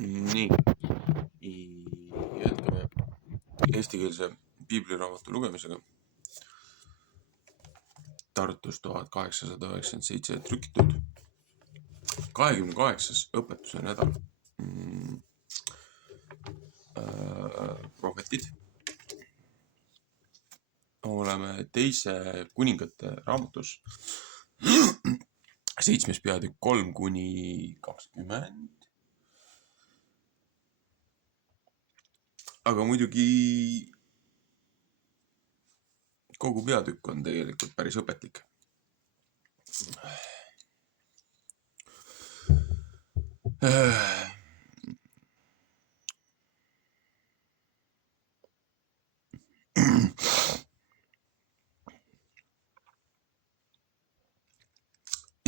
Nii, jätkame eestikeelse piibliraamatu lugemisega. Tartus 1897 trükitud 28. õpetuse nädal. Prohvetid. Oleme teise kuningate raamatus 7. peatükk 3-20. Aga muidugi kogu peatükk on tegelikult päris õpetlik.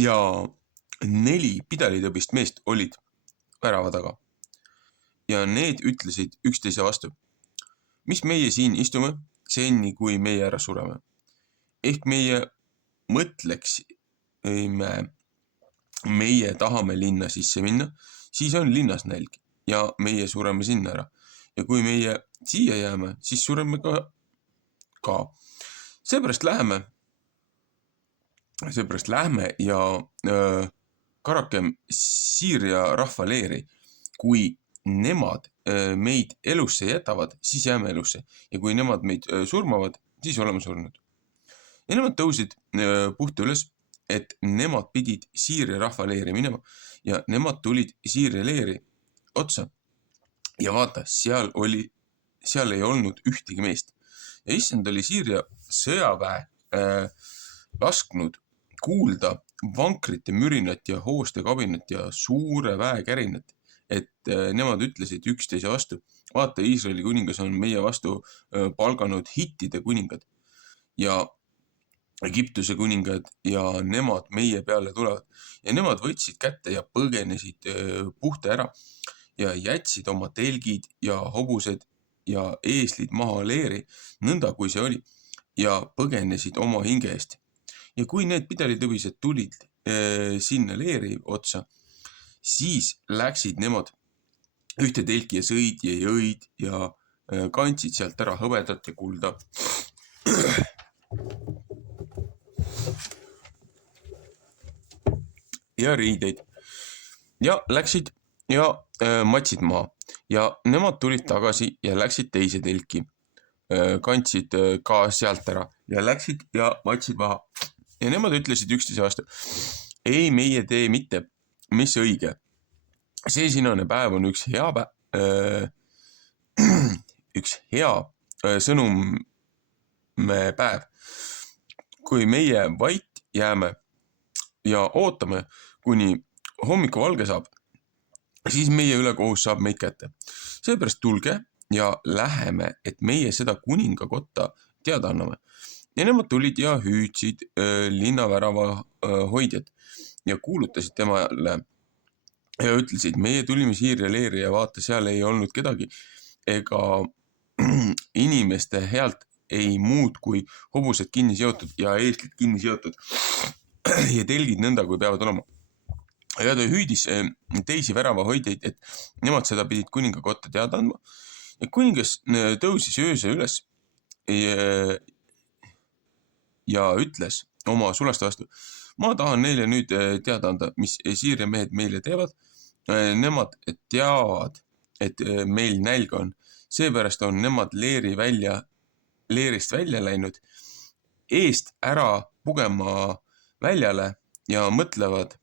Ja 4 pidalitõbist meest olid värava taga. Ja need ütlesid üksteise vastu: mis meie siin istume, seni kui meie ära sureme. Ehk meie mõtleksime, meie tahame linna sisse minna, siis on linnas nälg ja meie sureme sinna ära. Ja kui meie siia jääme, siis sureme ka. Seepärast lähme ja karakem Siiria rahva leeri. Kui nemad meid elusse jätavad, siis jääme elusse. Ja kui nemad meid surmavad, siis oleme surnud. Ja nemad tõusid puhta üles, et nemad pidid Siiria rahva leeri minema. Ja nemad tulid Siiria leeri otsa. Ja vaata, seal ei olnud ühtegi meest. Ja issand oli Siiria sõjaväe lasknud kuulda vankrite mürinat ja hooste kabinat ja suure väe kärinat, et nemad ütlesid üksteise vastu: vaata, Iisraeli kuningas on meie vastu palganud hittide kuningad ja Egiptuse kuningad ja nemad meie peale tulevad. Ja nemad võtsid kätte ja põgenesid puhta ära ja jätsid oma telgid ja hobused ja eeslid maha leeri, nõnda kui see oli, ja põgenesid oma hinge eest. Ja kui need pidalitõbised tulid sinna leeri otsa, siis läksid nemad ühte telki ja sõid ja jõid ja kandsid sealt ära hõbedat ja kulda ja riideid ja läksid ja matsid maha. Ja nemad tulid tagasi ja läksid teise telki, kandsid ka sealt ära ja läksid ja matsid maha. Ja nemad ütlesid üksteise vastu: ei, meie tee mitte, mis õige. See sinane päev on üks hea sõnumepäev. Kui meie vait jääme ja ootame, kuni hommiku valge saab, siis meie ülekohus saab meid kätte. Seepärast tulge ja läheme, et meie seda kuningakotta teada anname. Ja nemad tulid ja hüüdsid linnavärava hoidjad ja kuulutasid temale ja ütlesid: meie tulime Siiria leeri ja vaata, seal ei olnud kedagi ega inimeste healt ei muud kui hobused kinni seotud ja eeslid kinni seotud ja telgid nõnda, kui peavad olema. Ja ta hüüdis teisi väravahoidjaid, et nemad seda pidid kuningakotta teada andma. Ja kuningas tõusis öösel üles ja ütles oma sulaste vastu: ma tahan neile nüüd teada anda, mis Siiria mehed meile teevad. Nemad teavad, et meil nälg on. Seepärast on nemad leerist välja läinud, eest ära pugema väljale ja mõtlevad,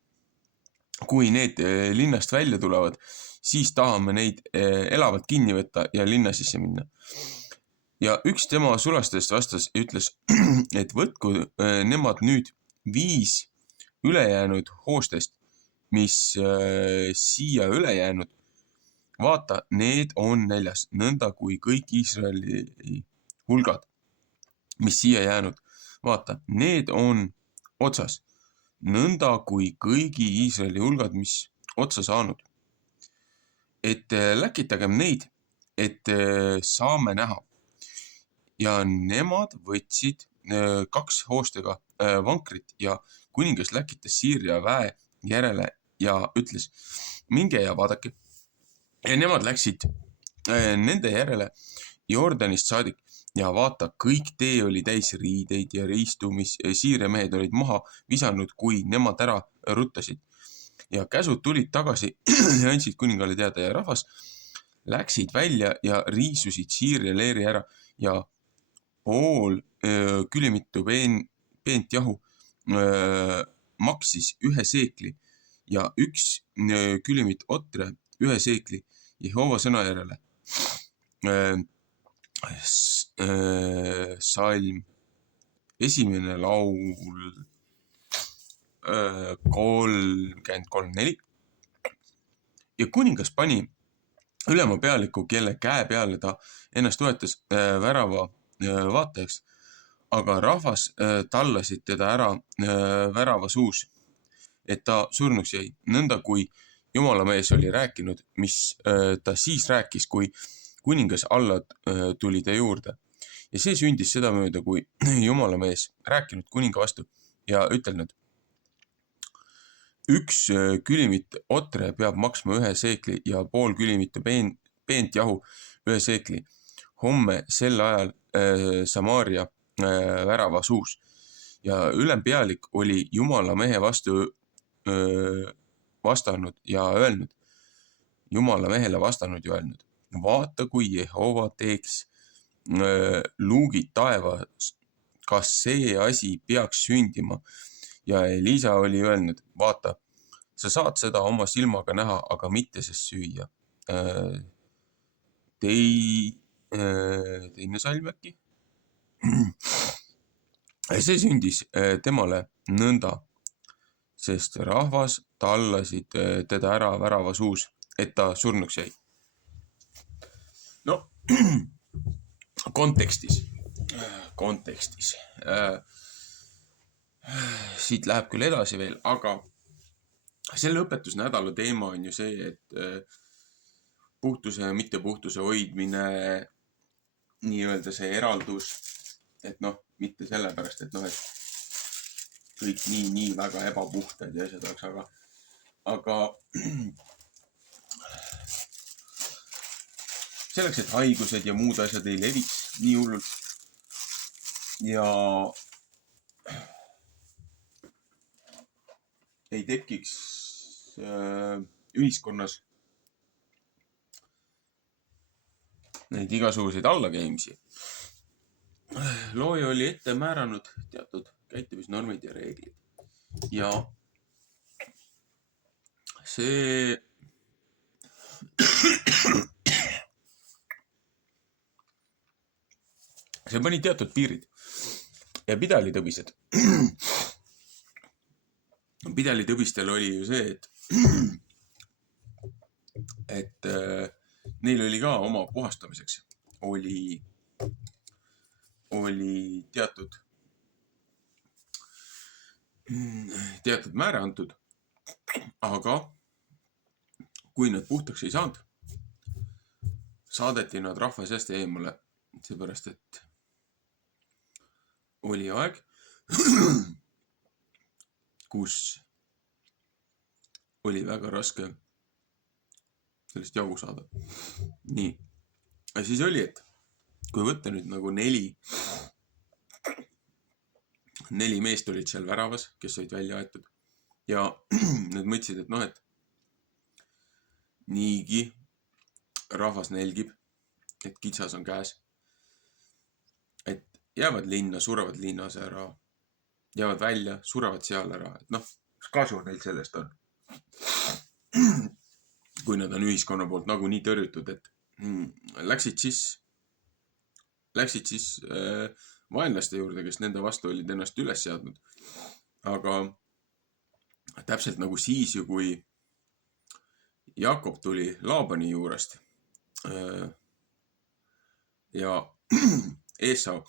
kui need linnast välja tulevad, siis tahame neid elavalt kinni võtta ja linna sisse minna. Ja üks tema sulastest vastas ja ütles, et võtku nemad nüüd 5 ülejäänud hoostest, mis siia üle jäänud. Vaata, need on näljas, nõnda kui kõik Iisraeli hulgad, mis siia jäänud. Vaata, need on otsas, nõnda kui kõigi Iisraeli hulgad, mis otsa saanud. Et läkitagem neid, et saame näha. Ja nemad võtsid 2 hoostega vankrit ja kuningas läkitas Siiria väe järele ja ütles: minge ja vaadake. ja nemad läksid nende järele Jordanist saadik ja vaata, kõik tee oli täis riideid ja riistumis, siirjamehed olid maha visanud, kui nemad ära ruttasid. Ja käsud tulid tagasi ja andsid kuningale teada ja rahvas läksid välja ja riisusid Siirja leeri ära ja pool külimitu peent jahu maksis 1 seekli ja 1 külimit otre 1 seekli Jehova sõna järele. Salm, 1. laul 33:4. Ja kuningas pani ülema pealiku, kelle käe peale ta ennast toetas värava vaatajaks, aga rahvas tallasid teda ära värava suus, et ta surnuks jäi. Nõnda kui Jumalamees oli rääkinud, mis ta siis rääkis, kui kuningas alla tuli ta juurde. Ja see sündis sedamööda, kui Jumalamees rääkinud kuninga vastu ja ütelnud, 1 külimit otre peab maksma 1 seekli ja pool külimitu peent jahu 1 seekli. Homme sel ajal Samaaria värava suus. Ja ülempealik oli Jumala mehe vastu vastanud ja öelnud, Jumala mehele vastanud ja öelnud, vaata, kui Jehova teeks luugid taevas, kas see asi peaks sündima? Ja Elisa oli öelnud, vaata, sa saad seda oma silmaga näha, aga mitte sest süüa. Teine salm äkki? See sündis temale nõnda, sest rahvas tallasid teda ära värava suus, et ta surnuks jäi. No, kontekstis. Siit läheb küll edasi veel, aga selle õpetusnädala teema on ju see, et puhtuse ja mittepuhtuse hoidmine, nii-öelda see eraldus, et noh, mitte sellepärast, et noh, et kõik nii väga ebapuhtad ja asjad oleks, aga selleks, et haigused ja muud asjad ei leviks nii hullult ja ei tekiks ühiskonnas neid igasuguseid allakäimisi. Looja oli ette määranud teatud käitumisnormid ja reeglid. Ja see pani teatud piirid ja pidalitõbised. Pidalitõbistel oli ju see, et neil oli ka oma puhastamiseks oli teatud määre antud, aga kui nad puhtaks ei saanud, saadeti nad rahva seast eemale, seepärast et oli aeg, kus oli väga raske sellest jagu saada. Nii. Ja siis oli, et kui võtta nüüd nagu 4 meest olid seal väravas, kes olid välja aetud ja nad mõtlesid, et noh, et niigi rahvas nälgib, et kitsas on käes, et jäävad linna, surevad linnas ära, jäävad välja, surevad seal ära, et noh, mis kasu neil sellest on? Kui nad on ühiskonna poolt nagunii tõrjutud, et läksid siis vaenlaste juurde, kes nende vastu olid ennast üles seadnud. Aga täpselt nagu siis ju, kui Jakob tuli Laabani juurest ja Esau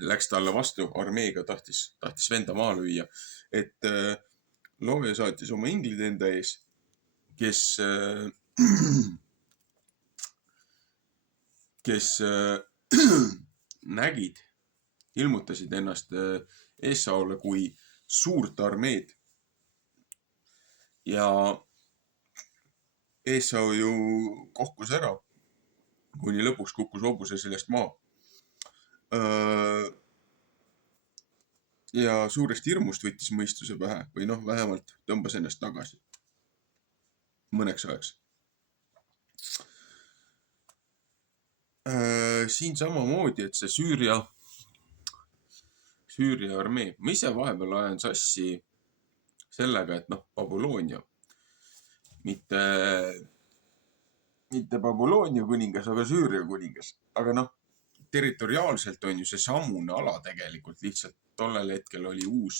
läks talle vastu armeega, tahtis venda maha lüüa, et looja saatis oma inglid enda ees, kes nägid, ilmutasid ennast Esaule kui suurt armeed ja Esau ju kohkus ära, kuni lõpuks kukkus hobuse seljast maha. Ja suurest hirmust võttis mõistuse pähe või noh, vähemalt tõmbas ennast tagasi mõneks ajaks. Siin samamoodi, et see Süüria armee, ma ise vahepeal ajan sassi sellega, et noh, Babyloonia, mitte Babyloonia kuningas, aga Süüria kuningas. Aga noh, territoriaalselt on ju see samune ala tegelikult, lihtsalt tollel hetkel oli uus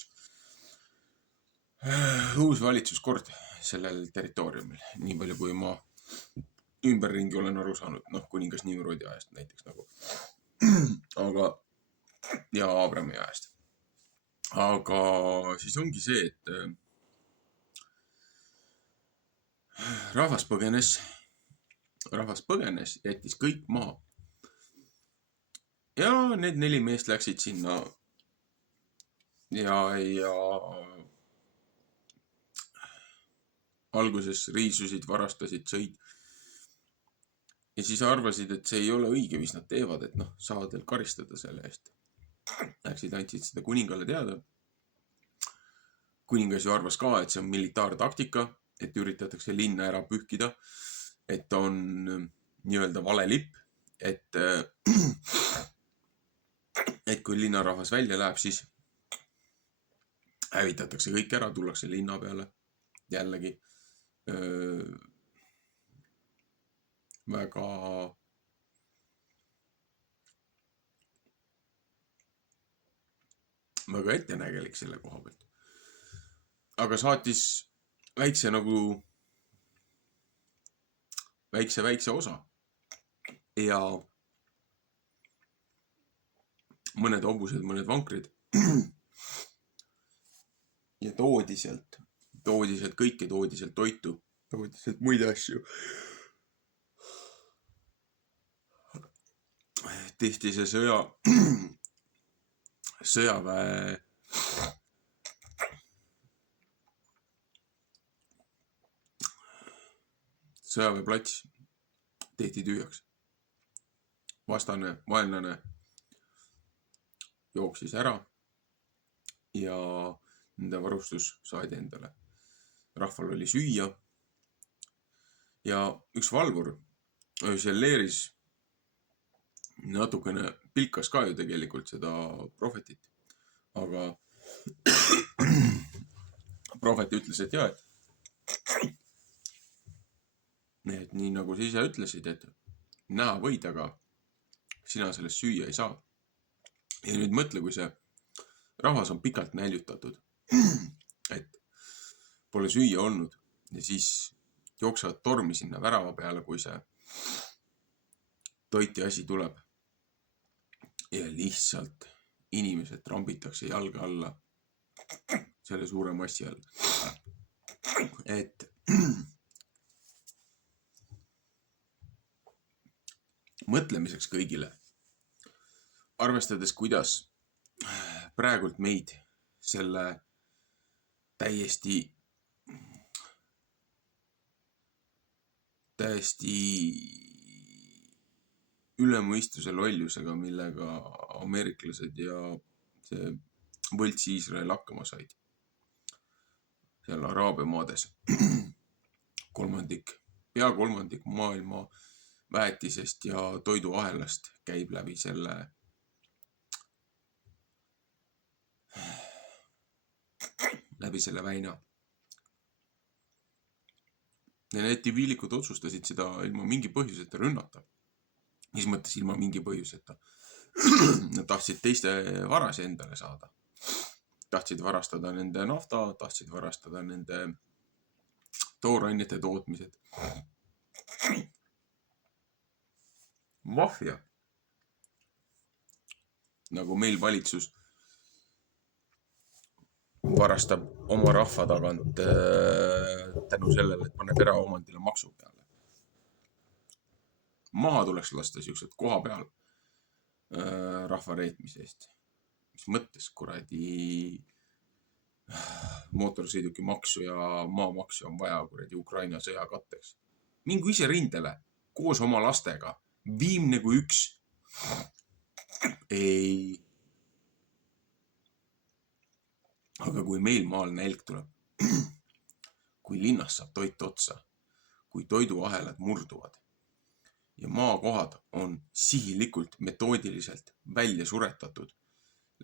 valitsuskord sellel territooriumil, nii palju kui ma ümberringi olen aru saanud, noh, kuningas Nimrodi ajast näiteks nagu. Aga, ja Abrami ajast. Aga siis ongi see, et rahvas põgenes, jättis kõik maha. Ja need 4 meest läksid sinna ja alguses riisusid, varastasid, sõid. Ja siis arvasid, et see ei ole õige, mis nad teevad, et noh, saavad veel karistada selle eest. Läksid, andsid seda kuningale teada. Kuningas ju arvas ka, et see on militaartaktika, et üritatakse linna ära pühkida, et on nii-öelda vale lipp, et kui linnarahvas välja läheb, siis hävitatakse kõik ära, tullakse linna peale. Jällegi väga ettenägelik selle koha pealt. Aga saatis väikse osa ja mõned hobused, mõned vankrid ja toodi sealt kõike, toodi sealt toitu, toodi sealt muid asju. Tehti see sõjaväeplats tehti tühjaks. Vaenlane jooksis ära ja nende varustus saadi endale. Rahval oli süüa ja üks valvur seal leeris natukene pilkas ka ju tegelikult seda prohvetit. Aga prohvet ütles, et jah, et nii nagu sa ise ütlesid, et näha võid, aga sina sellest süüa ei saa. Ja nüüd mõtle, kui see rahvas on pikalt näljutatud, et pole süüa olnud ja siis jooksevad tormi sinna värava peale, kui see toiti asi tuleb. Ja lihtsalt inimesed trambitakse jalga alla selle suure massi all. Et mõtlemiseks kõigile, arvestades, kuidas praegult meid selle täiesti ülemõistuse lollusega, millega ameeriklased ja see võlts Iisrael hakkama said. Seal Araabia maades pea kolmandik maailma väetisest ja toiduahelast käib läbi selle väina. Ja need diviilikud otsustasid seda ilma mingi põhjuseta rünnata. Mis mõttes ilma mingi põhjuseta? Nad tahtsid teiste varasi endale saada. Tahtsid varastada nende nafta, tahtsid varastada nende toorainete tootmised. Mafia. Nagu meil valitsus varastab oma rahva tagant tänu sellele, et paneb eraomandile maksu peale. Maha tuleks lasta siuksed koha peal rahva reetmise eest. Mis mõttes, kuradi mootorsõiduki maksu ja maamaksu on vaja kuradi Ukraina sõja katteks. Mingu ise rindele koos oma lastega. Viimne kui üks. Ei. Aga kui meil maal nälg tuleb, kui linnas saab toit otsa, kui toiduahelad murduvad ja maakohad on sihilikult metoodiliselt välja suretatud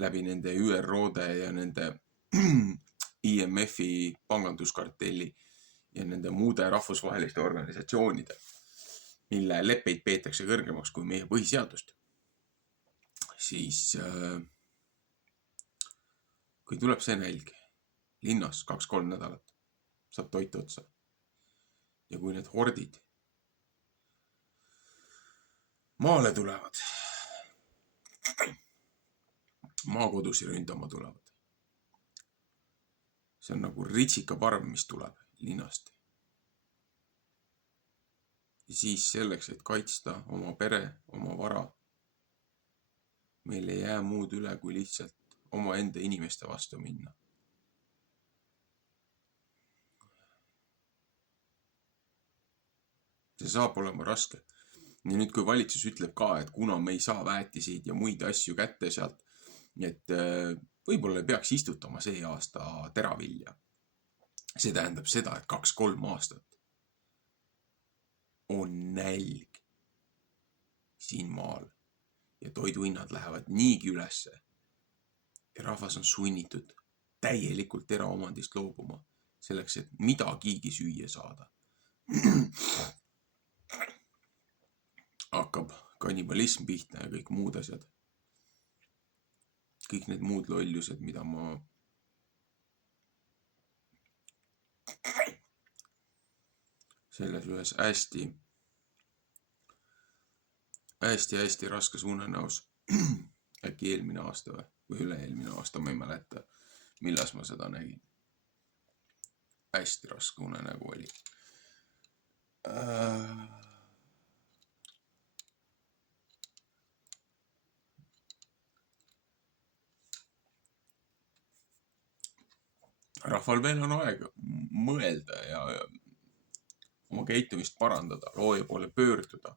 läbi nende ÜRO-de ja nende IMF-i panganduskartelli ja nende muude rahvusvaheliste organisatsioonide, mille leppeid peetakse kõrgemaks kui meie põhiseadust, siis kui tuleb see nälg, linnas 2-3 nädalat saab toit otsa. Ja kui need hordid maale tulevad, maakodusi ründama tulevad, see on nagu ritsikaparv, mis tuleb linnast. Ja siis selleks, et kaitsta oma pere, oma vara, meil ei jää muud üle, kui lihtsalt oma enda inimeste vastu minna. See saab olema raske. Ja nüüd, kui valitsus ütleb ka, et kuna me ei saa väetisid ja muid asju kätte sealt, et võib-olla peaks istutama see aasta teravilja. See tähendab seda, et 2-3 aastat on nälg siin maal ja toiduhinnad lähevad niigi ülesse. Ja rahvas on sunnitud täielikult eraomandist loobuma selleks, et midagigi süüa saada. Hakkab kannibalism pihta ja kõik muud asjad. Kõik need muud lollused, mida ma selles ühes hästi raskes unenäos, äkki eelmine aasta või üle-eelmine aasta, ma ei mäleta, millas ma seda nägin. Hästi raske unenägu oli. Rahval veel on aeg mõelda ja oma käitumist parandada, looja poole pöörduda.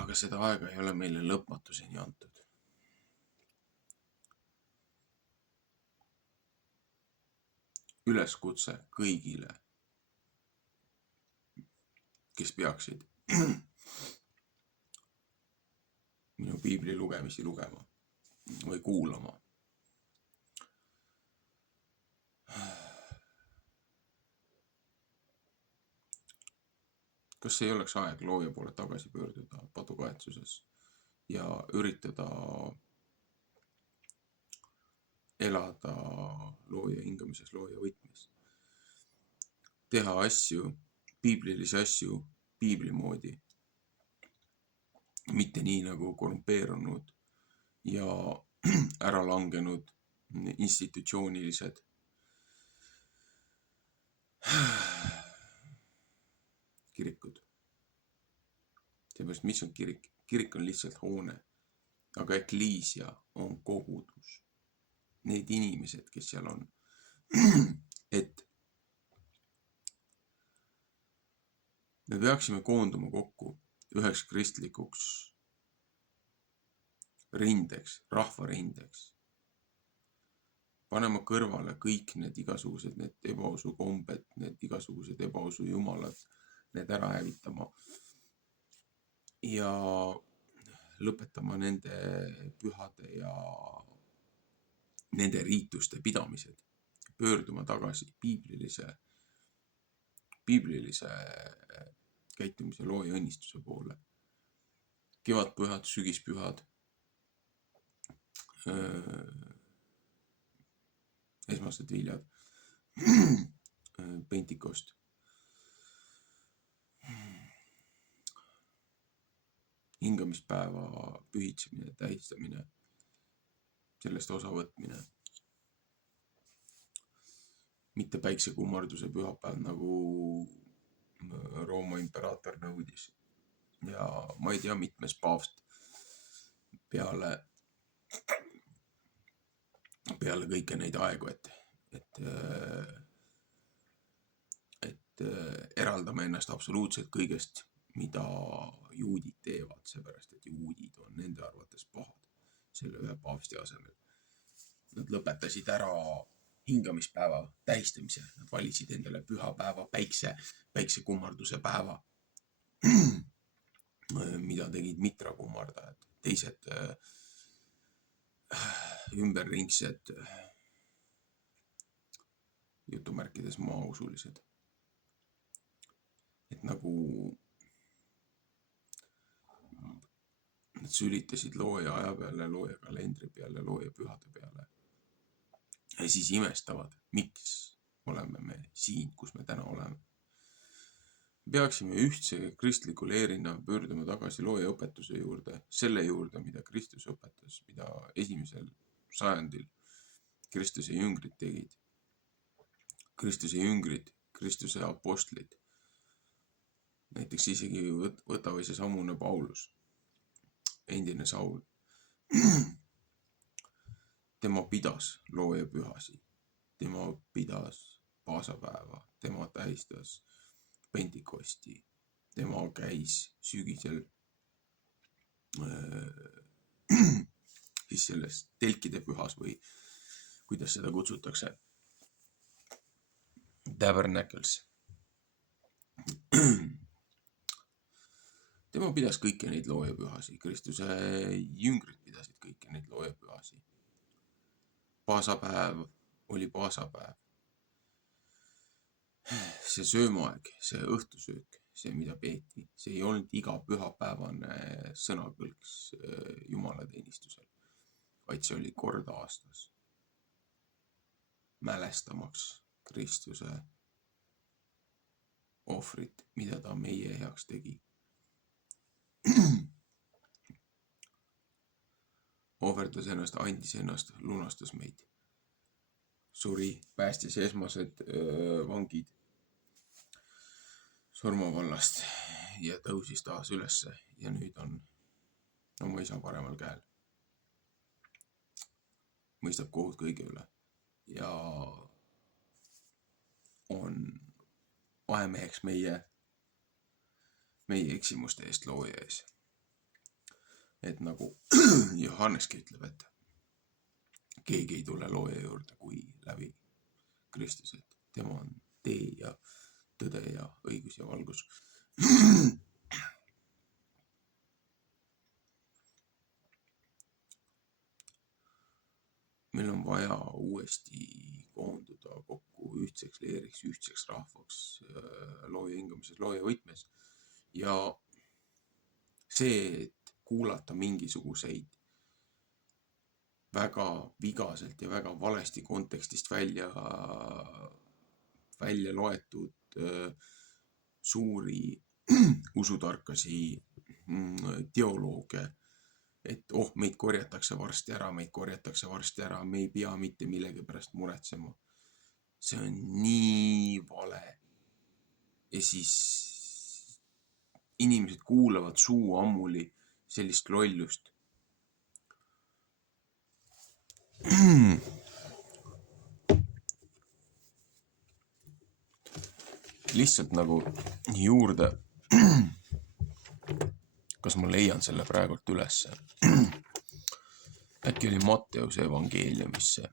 Aga seda aega ei ole meile lõpmatuseni antud. Üleskutse kõigile, kes peaksid minu piibli lugemisi lugema või kuulama. Kas ei oleks aeg looja poole tagasi pöörduda padukaetsuses ja üritada elada looja hingamises, looja võtmes? Teha asju, piiblilisi asju piibli moodi. Mitte nii nagu korrumpeerunud ja ära langenud institutsioonilised kirikud. Seepärast, mis on kirik? Kirik on lihtsalt hoone, aga ekliisia on kogudus. Need inimesed, kes seal on. Et me peaksime koonduma kokku üheks kristlikuks rindeks, rahvarindeks. Panema kõrvale kõik need igasugused, need ebausu kombed, need igasugused ebausu jumalad, need ära hävitama ja lõpetama nende pühade ja nende riituste pidamised. Pöörduma tagasi piiblilise käitumise looja õnnistuse poole. Kevadpühad, sügispühad, esmased viljad, pentikost. Hingamispäeva pühitsemine, tähistamine, sellest osa võtmine. Mitte päiksekummarduse pühapäev, nagu Rooma imperaator nõudis. Ja ma ei tea, mitmes paavst peale peale kõike neid aegu, et, eraldame ennast absoluutselt kõigest, mida juudid teevad, seepärast, et juudid on nende arvates pahad selle ühe paavsti asemel. Nad lõpetasid ära hingamispäeva tähistamise, nad valisid endale pühapäeva, päiksekummarduse päeva, mida tegid Mitra kummardajad, teised ümberringsed jutumärkides maausulised. Et nagu nad sülitasid looja aja peale, looja kalendri peale, looja pühade peale. Ja siis imestavad, miks oleme me siin, kus me täna oleme. Peaksime ühtse kristliku leerina pöörduma tagasi looja õpetuse juurde, selle juurde, mida Kristus õpetas, mida esimesel sajandil Kristuse jüngrid tegid. Kristuse jüngrid, Kristuse apostlid. Näiteks isegi võta või see samune Paulus, endine Saul. Tema pidas looja pühasi, tema pidas paasapäeva, tema tähistas Pentikosti, tema käis sügisel siis selles telkide pühas või kuidas seda kutsutakse, Tabernacles. Tema pidas kõiki neid loojapühasi, Kristuse jüngrid pidasid kõiki neid loojapühasi. Paasapäev oli paasapäev. See söömaaeg, see õhtusöök, see mida peeti, see ei olnud iga pühapäevane sõnakõlks jumalateenistusel, vaid see oli kord aastas. Mälestamaks Kristuse ohvrit, mida ta meie heaks tegi. Ohverdas ennast, andis ennast, lunastas meid. Suri, päästis esmased vangid surmavallast ja tõusis taas ülesse ja nüüd on oma isa paremal käel. Mõistab kohut kõige üle ja on vahemeheks meie eksimuste eest looja ees. Et nagu Johanneski ütleb, et keegi ei tule looja juurde kui läbi Kristuse, et tema on tee ja tõde ja õigus ja valgus. Meil on vaja uuesti koonduda kokku ühtseks leeriks, ühtseks rahvaks looja hingamises, looja võtmes. Ja see, et kuulata mingisuguseid väga vigaselt ja väga valesti kontekstist välja loetud suuri usutarkasi teolooge, et meid korjatakse varsti ära, me ei pea mitte millegi pärast muretsema. See on nii vale. Ja siis inimesed kuulavad suu ammuli sellist lollust. Lihtsalt nagu juurde, kas ma leian selle praegult ülesse. Äkki oli Matteuse evangeeliumisse.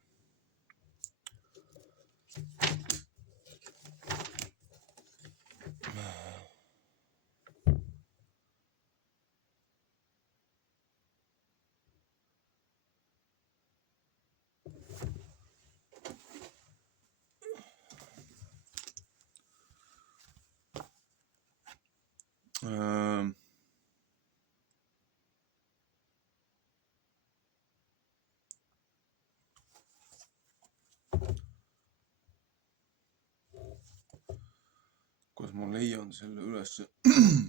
Kas ma leian selle üles?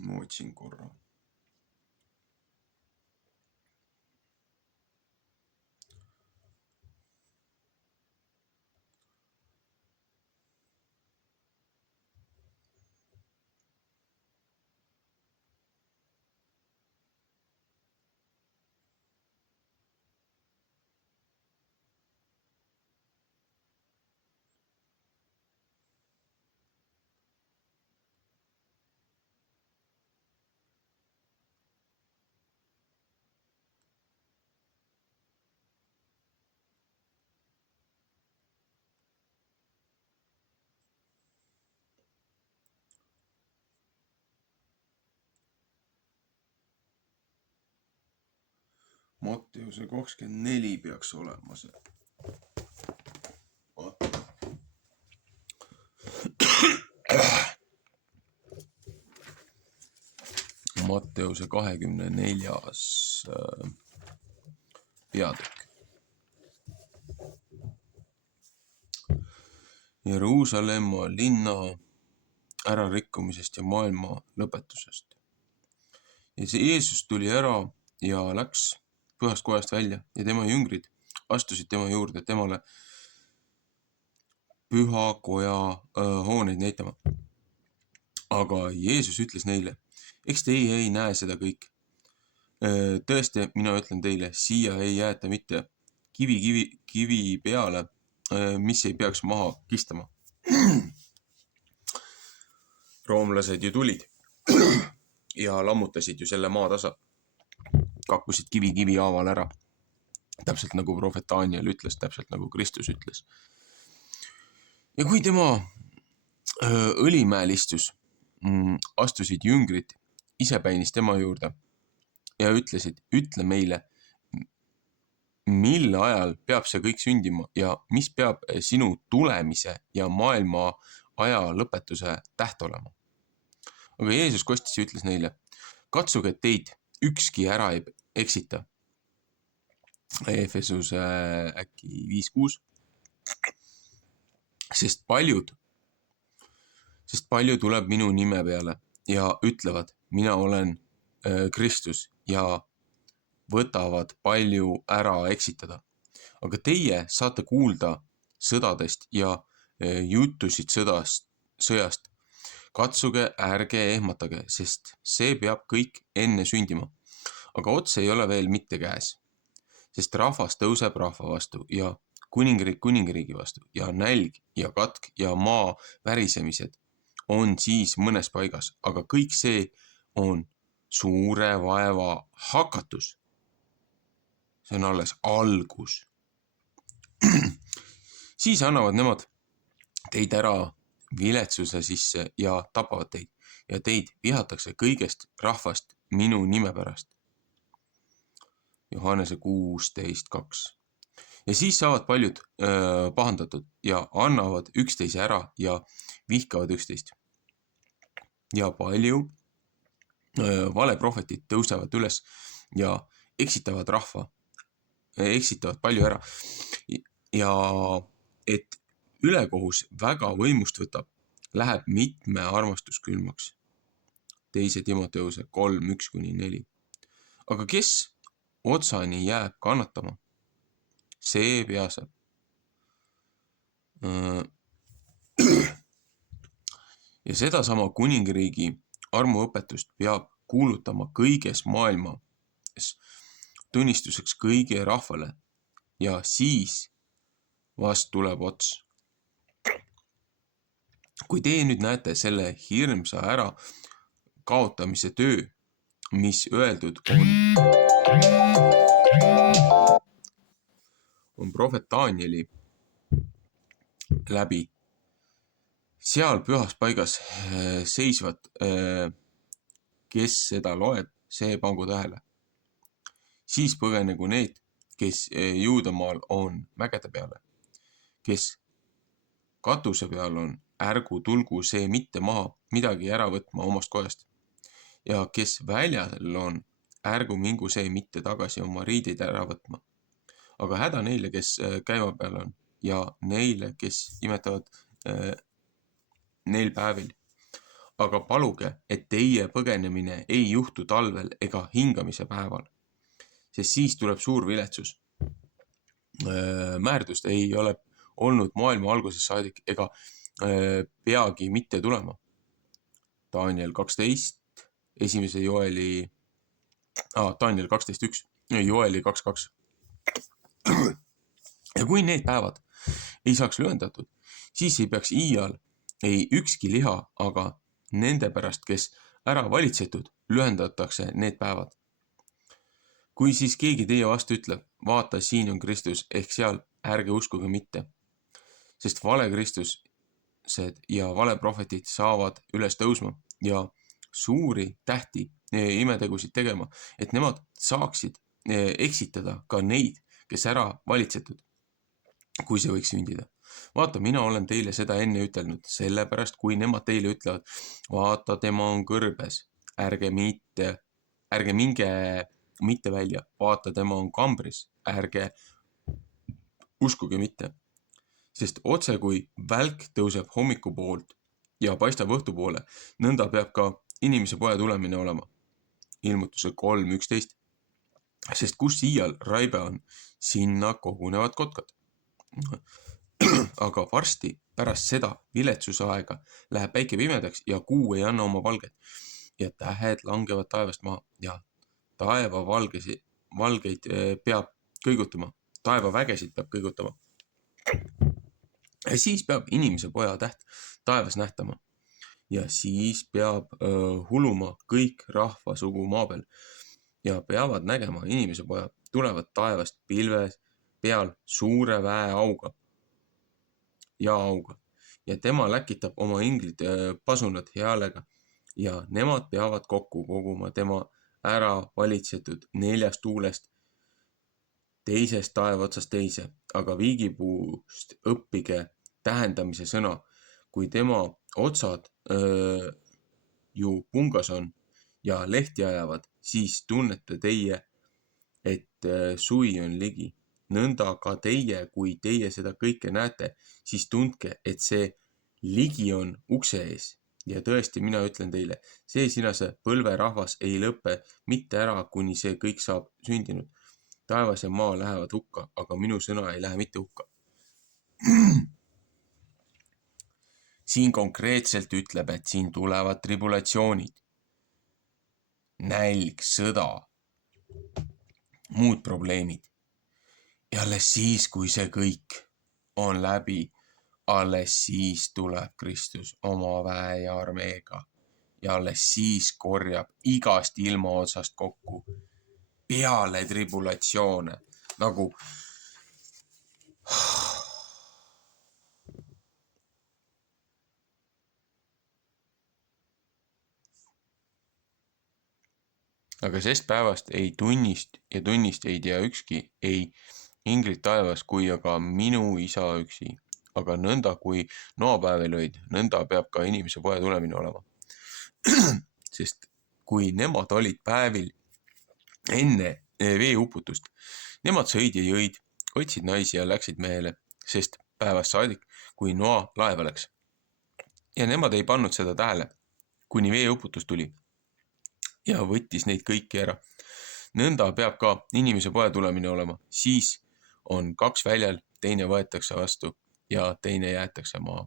Ma otsin korra. Matteuse 24 peaks olema see. Matteuse 24. peatükk. Jeruusalemma linna ärarikkumisest ja maailma lõpetusest. Ja see Jeesus tuli ära ja läks pühast kojast välja ja tema jüngrid astusid tema juurde temale püha koja hooneid näitama. Aga Jeesus ütles neile, eks teie ei näe seda kõik. Tõesti, mina ütlen teile, siia ei jäeta mitte kivi peale, mis ei peaks maha kistama. Roomlased ju tulid ja lammutasid ju selle maatasa. Kakkusid kivi haaval ära. Täpselt nagu prohvet Daniel ütles, täpselt nagu Kristus ütles. Ja kui tema õlimäel istus, astusid jüngrid isepäinis tema juurde ja ütlesid, ütle meile, mille ajal peab see kõik sündima ja mis peab sinu tulemise ja maailma aja lõpetuse täht olema. Aga Jeesus kostis ja ütles neile, katsuge teid ükski ära ei eksita. Efesuse äkki 5-6. Sest palju tuleb minu nime peale ja ütlevad, mina olen Kristus ja võtavad palju ära eksitada. Aga teie saate kuulda sõdadest ja jutusid sõjast. Katsuge, ärge ehmatage, sest see peab kõik enne sündima. Aga ots ei ole veel mitte käes, sest rahvas tõuseb rahva vastu ja kuningriik kuningriigi vastu ja nälg ja katk ja maa värisemised on siis mõnes paigas, aga kõik see on suure vaeva hakatus. See on alles algus. Siis annavad nemad teid ära viletsuse sisse ja tapavad teid ja teid vihatakse kõigest rahvast minu nime pärast. Johannese 16:2. Ja siis saavad paljud pahandatud ja annavad üksteise ära ja vihkavad üksteist. Ja palju valeprohvetid tõusevad üles ja eksitavad palju ära. Ja et ülekohus väga võimust võtab, läheb mitme armastus külmaks. 2. Timoteuse 3:1-4. Aga kes otsani jääb kannatama, see pääseb. Ja sedasama kuningriigi armuõpetust peab kuulutama kõiges maailmas tunnistuseks kõigi rahvale ja siis vast tuleb ots. Kui teie nüüd näete selle hirmsa ära kaotamise töö, mis öeldud on prohvet Danieli läbi, seal pühas paigas seisvad, kes seda loeb, see pangu tähele. Siis põgenegu need, kes Juudamaal on mägede peale, kes katuse peal on, ärgu tulgu see mitte maha midagi ära võtma omast kojast. Ja kes väljal on, ärgu mingu see mitte tagasi oma riideid ära võtma. Aga häda neile, kes käima peal on ja neile, kes imetavad neil päevil. Aga paluge, et teie põgenemine ei juhtu talvel ega hingamise päeval, sest siis tuleb suur viletsus. Määrdust ei ole olnud maailma algusest saadik ega peagi mitte tulema. Daniel 12, esimese Joeli, Daniel 12.1, Joeli 2.2. Ja kui need päevad ei saaks lühendatud, siis ei peaks iial ei ükski liha, aga nende pärast, kes ära valitsetud, lühendatakse need päevad. Kui siis keegi teie vastu ütleb, vaata, siin on Kristus, ehk seal ärge uskuge mitte, sest vale Kristused ja vale prohvetid saavad üles tõusma ja suuri tähti imetegusid tegema, et nemad saaksid eksitada ka neid, kes ära valitsetud, kui see võiks sündida. Vaata, mina olen teile seda enne ütelnud, sellepärast kui nemad teile ütlevad, vaata, tema on kõrbes, ärge minge mitte välja, vaata, tema on kambris, ärge uskuge mitte. Sest otse kui välk tõuseb hommikupoolt ja paistab õhtupoole, nõnda peab ka inimese poja tulemine olema. Ilmutuse 3.11. Sest kus iial raibe on, sinna kogunevad kotkad. Aga varsti pärast seda viletsusaega läheb päike pimedaks ja kuu ei anna oma valget. Ja tähed langevad taevast maha ja taeva valgeid peab kõigutama. Taeva vägesid peab kõigutama. Ja siis peab inimese poja täht taevas nähtama. Ja siis peab huluma kõik rahvasugu maa peal. Ja peavad nägema inimese poja tulevad taevast pilves peal suure väeauga ja auga. Ja tema läkitab oma inglid pasunad healega ja nemad peavad kokku koguma tema ära valitsetud 4 tuulest teisest taevaotsast teise, aga viigipuust õppige tähendamise sõna. Kui tema otsad ju pungas on ja lehti ajavad, siis tunnete teie, et suvi on ligi. Nõnda ka teie, kui teie seda kõike näete, siis tundke, et see ligi on ukse ees. Ja tõesti, mina ütlen teile, see sinase põlverahvas ei lõpe mitte ära, kuni see kõik saab sündinud. Taevas ja maa lähevad hukka, aga minu sõna ei lähe mitte hukka. Siin konkreetselt ütleb, et siin tulevad tribulatsioonid, nälg, sõda, muud probleemid. Ja alles siis, kui see kõik on läbi, alles siis tuleb Kristus oma väe ja armeega. Ja alles siis korjab igast ilmaotsast kokku peale tribulatsioone. Nagu aga sest päevast ei tunnist ja tunnist ei tea ükski, ei ingrid taevas kui aga minu isa üksi. Aga nõnda kui noapäevel olid, nõnda peab ka inimese poja tulemine olema. Sest kui nemad olid päevil enne veeuputust, nemad sõid ja jõid, otsid naisi ja läksid mehele, sest päevast saadik, kui Noa laeva läks. Ja nemad ei pannud seda tähele, kuni veeuputus tuli ja võttis neid kõiki ära. Nõnda peab ka inimese poja tulemine olema. Siis on 2 väljal, teine võetakse vastu ja teine jäetakse maha.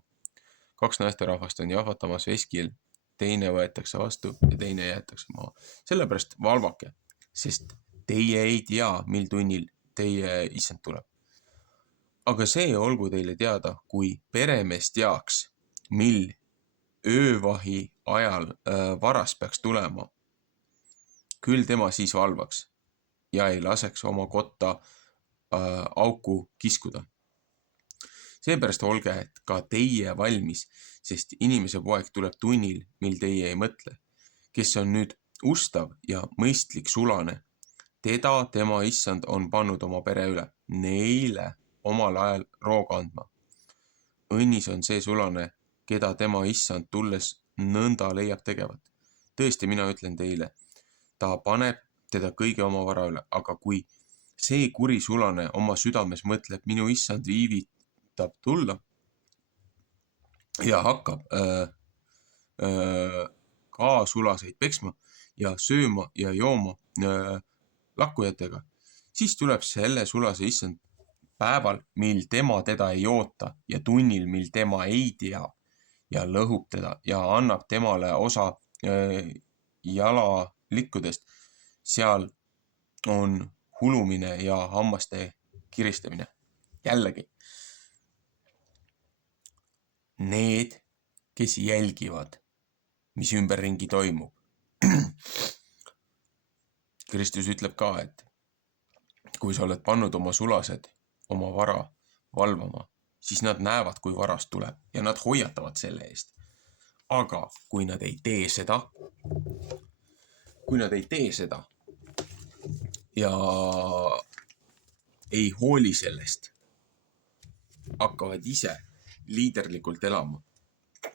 2 naisterahvast on jahvatamas veskil, teine võetakse vastu ja teine jäetakse maha. Sellepärast valvake, sest teie ei tea, mil tunnil teie issand tuleb. Aga see olgu teile teada, kui peremees teaks, mil öövahi ajal varas peaks tulema, küll tema siis valvaks ja ei laseks oma kotta auku kiskuda. Seepärast olge ka teie valmis, sest inimese poeg tuleb tunnil, mil teie ei mõtle. Kes on nüüd ustav ja mõistlik sulane, teda tema issand on pannud oma pere üle, neile omal ajal rooga andma. Õnnis on see sulane, keda tema issand tulles nõnda leiab tegevat. Tõesti, mina ütlen teile, ta paneb teda kõige oma vara üle, aga kui see kuri sulane oma südames mõtleb, minu issand viivitab tulla ja hakkab ka sulaseid peksma ja sööma ja jooma lakkujatega, siis tuleb selle sulase issand päeval, mil tema teda ei oota ja tunnil, mil tema ei tea ja lõhub teda ja annab temale osa jalalikkudest. Seal on hulumine ja hammaste kiristamine. Jällegi, need, kes jälgivad, mis ümberringi toimub. Kristus ütleb ka, et kui sa oled pannud oma sulased, oma vara valvama, siis nad näevad, kui varast tuleb ja nad hoiatavad selle eest. Aga kui nad ei tee seda ja ei hooli sellest, hakkavad ise liiderlikult elama,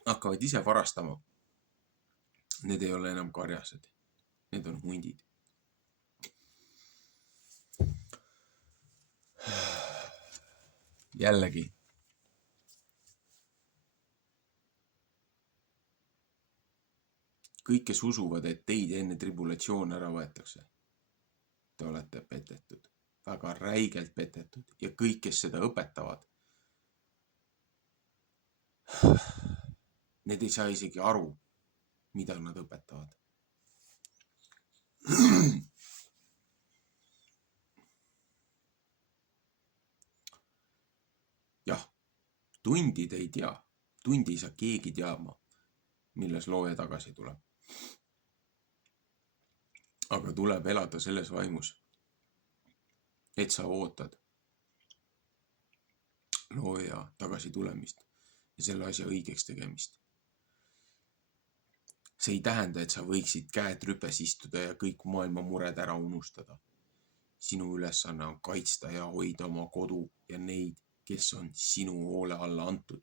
hakkavad ise varastama. Need ei ole enam karjased, need on hundid. Jällegi. Kõik, kes usuvad, et teid enne tribulatsioon ära võetakse, te olete petetud, väga räigelt petetud ja kõik, kes seda õpetavad, need ei saa isegi aru, mida nad õpetavad. Jah, tundid ei tea, tundi ei saa keegi teadma, milles looja tagasi tuleb. Aga tuleb elada selles vaimus, et sa ootad looja tagasi tulemist ja selle asja õigeks tegemist. See ei tähenda, et sa võiksid käed rüpes istuda ja kõik maailma mured ära unustada. Sinu ülesanne on kaitsta ja hoida oma kodu ja neid, kes on sinu hoole alla antud.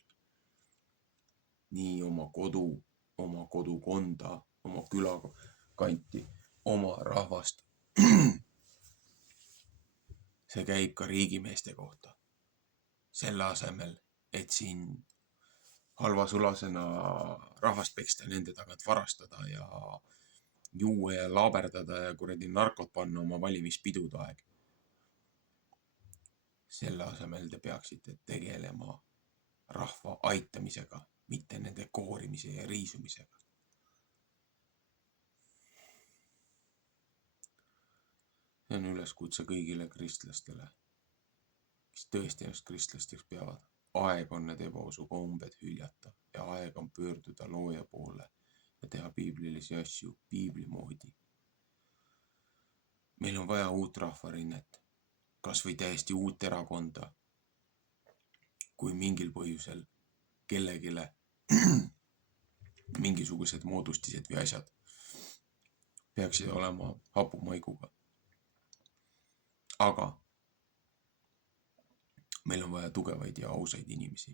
Nii oma kodu, oma kodukonda, oma külakanti, oma rahvast. See käib ka riigimeeste kohta. Selle asemel, et siin halvasulasena rahvast peksta, nende tagant varastada ja juua ja laaberdada ja kuradi narkot panna oma valimispidude aeg. Selle asemel te peaksite tegelema rahva aitamisega, mitte nende koorimise ja riisumisega. See on üleskutse kõigile kristlastele, kes tõesti ennast kristlasteks peavad. Aeg on need ebausu kombed hüljata ja aeg on pöörduda looja poole ja teha piiblilisi asju piibli moodi. Meil on vaja uut rahvarinnet, kas või täiesti uut erakonda, kui mingil põhjusel kellegile mingisugused moodustised või asjad peaksid olema hapumaiguga. Aga meil on vaja tugevaid ja ausaid inimesi.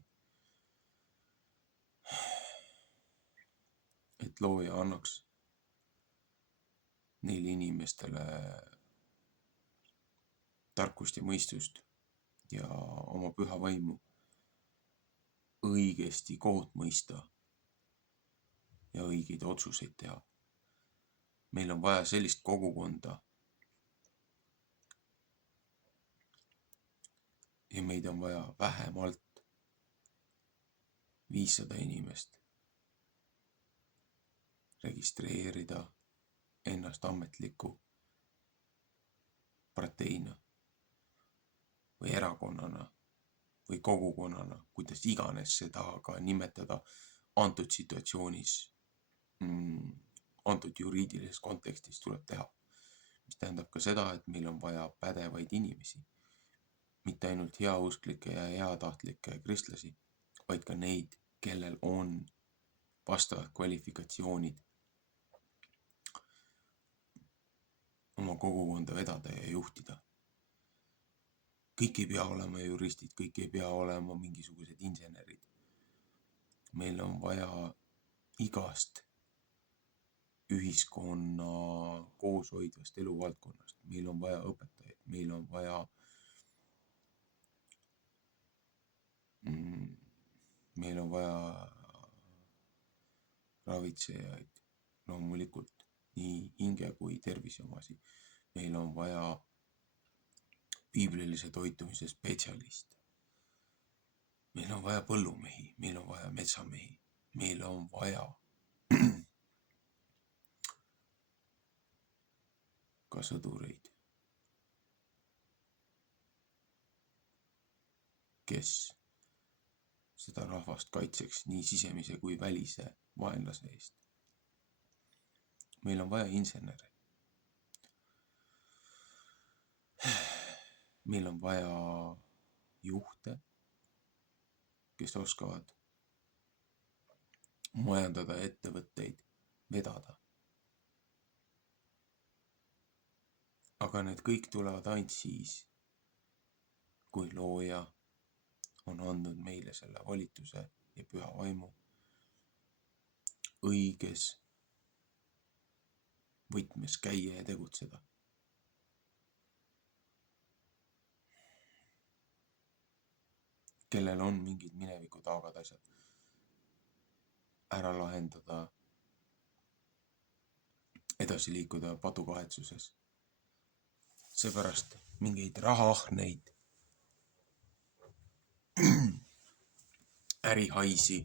Et looja annaks neile inimestele tarkust ja mõistust ja oma püha vaimu õigesti kohut mõista ja õigeid otsuseid teha. Meil on vaja sellist kogukonda ja meid on vaja vähemalt 500 inimest registreerida ennast ametliku parteina või erakonnana või kogukonnana, kuidas iganes seda ka nimetada antud situatsioonis, antud juriidilises kontekstis tuleb teha. Mis tähendab ka seda, et meil on vaja pädevaid inimesi, mitte ainult heausklikke ja heatahtlikke kristlasi, vaid ka neid, kellel on vastavad kvalifikatsioonid oma kogukonda vedada ja juhtida. Kõik ei pea olema juristid, kõik ei pea olema mingisugused insenerid. Meil on vaja igast ühiskonna kooshoidvast eluvaldkonnast. Meil on vaja õpetajaid, meil on vaja ravitsejaid, loomulikult nii hinge kui tervise omasi. Meil on vaja piiblilise toitumise spetsialist. Meil on vaja põllumehi, meil on vaja metsamehi, meil on vaja ka sõdureid, kes seda rahvast kaitseks nii sisemise kui välise vaenlase eest. Meil on vaja insenere. Meil on vaja juhte, kes oskavad majandada ettevõtteid, vedada. aga need kõik tulevad ainult siis, kui looja on andnud meile selle valituse ja püha vaimu õiges võtmes käia ja tegutseda. Kellel on mingid mineviku taagad asjad ära lahendada, edasi liikuda padukahetsuses. Seepärast mingeid rahaahneid, ärihaisi,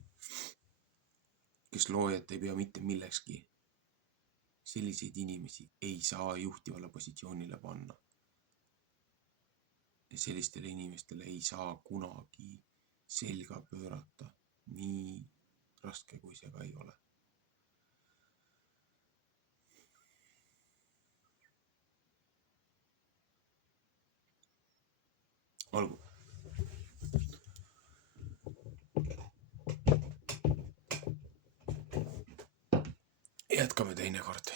kes loojat ei pea mitte millekski, selliseid inimesi ei saa juhtivale positsioonile panna. Ja sellistele inimestele ei saa kunagi selga pöörata, nii raske kui see ka ei ole. Olgu. Jätkame teinekord.